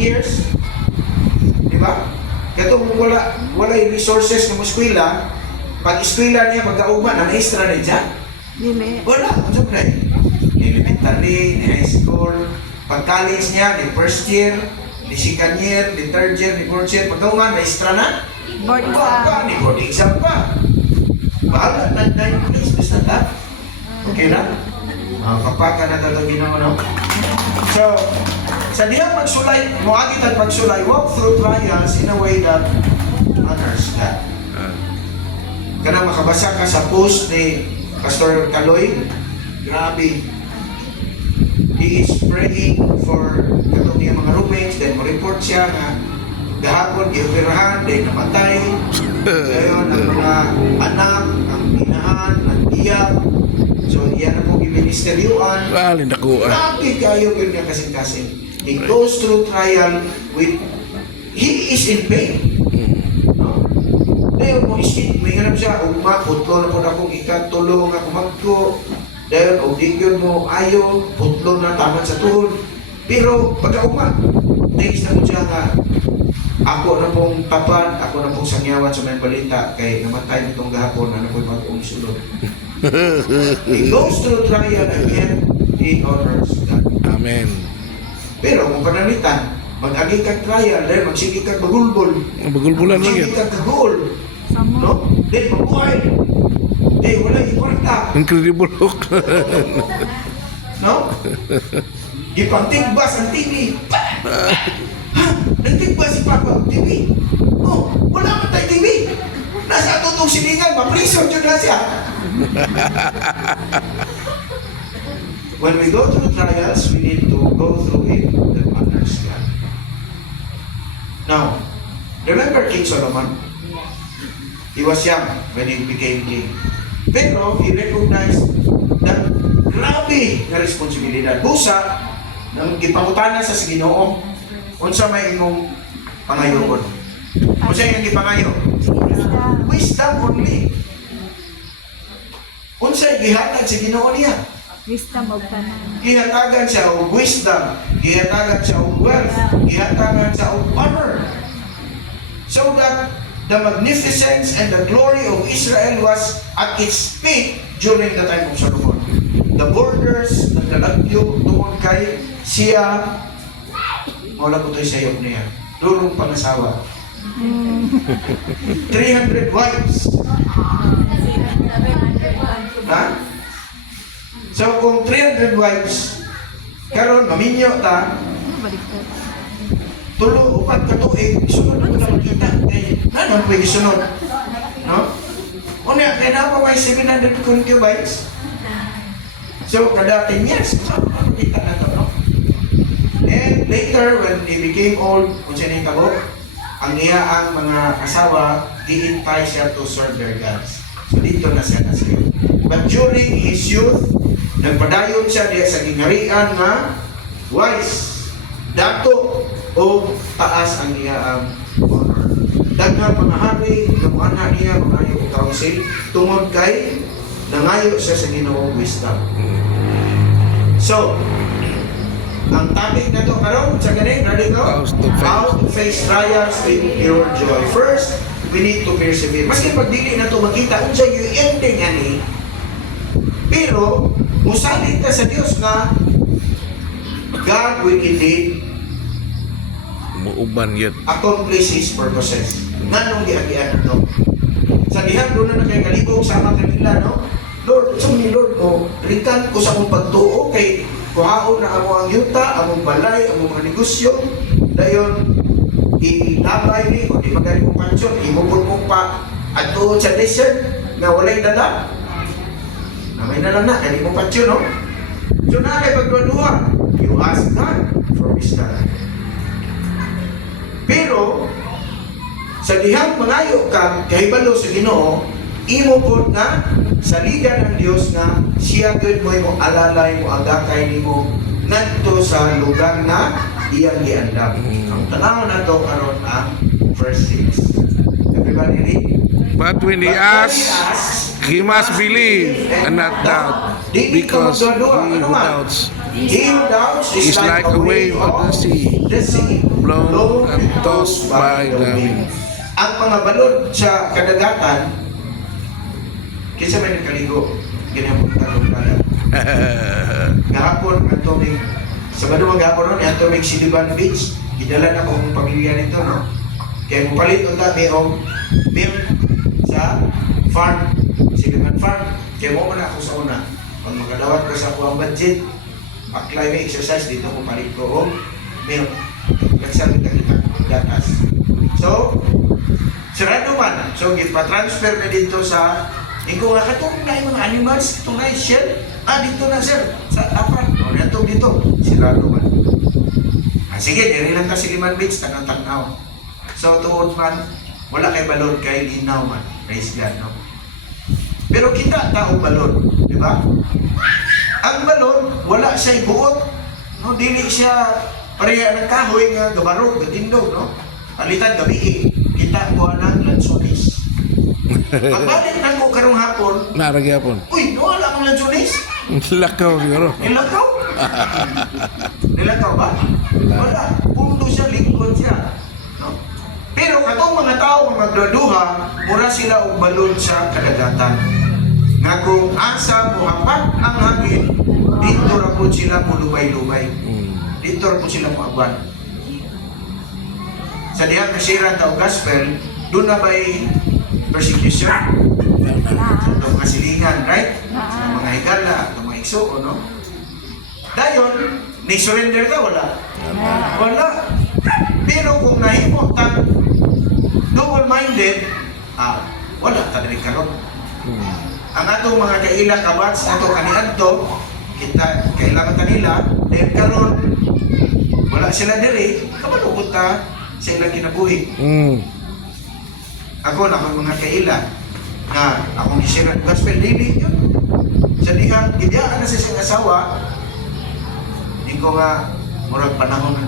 years. Di ba? Katong wala yung resources ng eskwela, pag eskwela niya, pagkauban, ang extra na dyan. Dili. Wala, ano na eh. Elementary, high school, pag college niya, di first year, di second year, di third year, di fourth year, pagkauban, may extra na. Board Pa, exam. di board exam pa. Bahala na yung place, basta na. Okay na? Kapaka na talagang ginawa, no? So, sa diyang magsulay, muagit at pagsulay, walk through trials in a way that honors God. Kanang makabasa ka sa post ni Pastor Kaloy, grabe. He is praying for katong niya mga roommates, then mo-report siya na gahapon, gioperahan, then namatay. Ngayon, ang mga anak, ang inahan, ang iyak. So, yan na pong i-ministeryoan. Alin ako Grabe kayo yun niya kasing-kasing. He goes through trial with, he is in pain. No? Dahil mo isip, may ganap siya, putlo na po na kong ikatulong ako magko. Dahil o di yun mo ayo, putlo na taman sa tuhod. Pero pagka next na mo siya nga, ako na pong tapan, ako na pong sangyawan sa may balita, kay namatay nitong gahapon, ano po yung pag-uong sulod. He goes through trial and yet he honors God. Amen. Pero kung pananitan, mag-agi kag trial, dahil magsige kag bagulbol. Bagulbulan lang Magsige yan. kag kagul. Samo. No? Dahil mabuhay. Dahil wala iporta. Incredible hook. No? Gipantigbas ang TV. Ha? Nagtigbas si Papa ang TV. Oh, wala man tayo TV. Nasa tutong silingan, mapriso dyan na siya. When we go through trials, we need to go through it that honors God. Now, remember King Solomon? He was young when he became king. Pero he recognized that grabe na responsibilidad. Busa, nang gipangutanan sa Ginoo, unsa may imong pangayoon? Unsa yung gipangayo? Wisdom only. Unsa yung gihatag sa Ginoo niya? Wisdom of tanan. Gihatagan siya og wisdom, gihatagan siya og wealth, gihatagan siya og honor. So that the magnificence and the glory of Israel was at its peak during the time of Solomon. The borders, naglalagyo tungod kay siya, wala ko to'y sayop niya, durong pangasawa. 300 wives. Ha? So kung 300 wives, karon maminyo ta, Baliktad. tulo upat ka tuig, sunod mo na makita. Nanon pwede sunod? No? Una, kaya na pa may 700 concubines. So, kada 10 years, makita na to, no? And later, when he became old, kung siya nang tabo, ang niya ang mga asawa, diintay siya to serve their gods. So, dito na siya nasiyo. But during his youth, nagpadayon siya diya sa gingharian nga wise, dato o taas ang niya ang honor. Daghang mga hari, namuanha niya, mga yung council, tungod kay nangayo siya sa Ginoo wisdom. So, ang topic na to karon sa ganing, ready go? How to face trials with pure joy. First, we need to persevere. Maski pag dili na to makita, unsa yung ending ani. Pero, musalit ka sa Dios nga God will indeed Muuban yun. accomplish His purposes. Nganong gihagian na to? Sa dihang doon na kay kalibog sama kanila, no? Lord, sa ni Lord, rikan ko sa akong pagtuo kay kuhaon na amo ang yuta, among balay, among mga negosyo. Dayon, ilabay ni, o di magaling mong pansyon, imubot mong pa ato sa desert na walay dala. Namay na lang na, kaya di mong pansyon, no? So na kay pagduwa, you ask God for wisdom. Pero, sa dihang mangayo ka, kahibalo sa Ginoo, imo po nga, sa liga ng Diyos nga, siya good mo yung alalay mo, agakay ni mo, ngadto sa lugar na iyang giandam. Ang tanaw na to karon ang verse 6. Everybody read? But when he asks, he must believe and not doubt, because he who doubts He who doubts Is like a wave of the sea, blown and tossed by the wind. Ang mga balod sa kadagatan, kinsa may nakaligo, ganyan po talong kaya. Gahapon, ang tubig, Sabado maghapon nun, ang tubig Siliban Beach, gidala na kong pamilya nito, no? Kaya mupalit unta mayong milk sa farm, Siliban Farm. Kaya mo na ako sa una. Pag makadawat ko sa kuwang budget, apply may exercise dito, mupalit ko o milk. Nagsabi ka kita, gatas. So, sarado man. So, gipa-transfer na dito sa ikaw nga, katong na yung mga animals, itong na shell. Dito na sir, sa apat. O, dito. Sarado man. Sige, diri lang ka Siliman Beach, tanang-tanaw. So, tuod man, wala kay balod, kay linaw man. Praise God, no? Pero kita, tao balod. Di ba? Ang balod, wala siya ibuot. No? Dili siya pareha ng kahoy nga gabarog, gatindog, no? Palitan gabi kita ko ng lansones. Pagbalik na ko karong hapon, Naragyapon. uy, wala akong lansones. Lakaw siguro. Nilakaw? Nilakaw ba? Wala. Pundo siya, lingkod siya. No? Pero katong mga tao nga magduduha, mura sila og balod sa kadagatan. Nga kung asa mo hapat ang hangin, dito ra po sila mo lubay-lubay. Dito ra po sila mo aban. Sa dihang kasiran tao gospel, doon na ba'y persecution? Sa mga silingan, right? Sa mga higala, sa mga igsuo, no? Dayon, ni-surrender ka, wala? Wala. Pero kung nahimo tang double-minded, wala, tadiri karon. Ang atong mga kaila kabats, ato kaniadto, kita kailangan kanila, dahil karon, wala sila diri, kamalukot ta sa ilang kinabuhi. Ako na mga kaila, nga akong isira ng gospel daily yun. Sa dihang, ibiyaan na sa siyang asawa, hindi ko nga murag panahon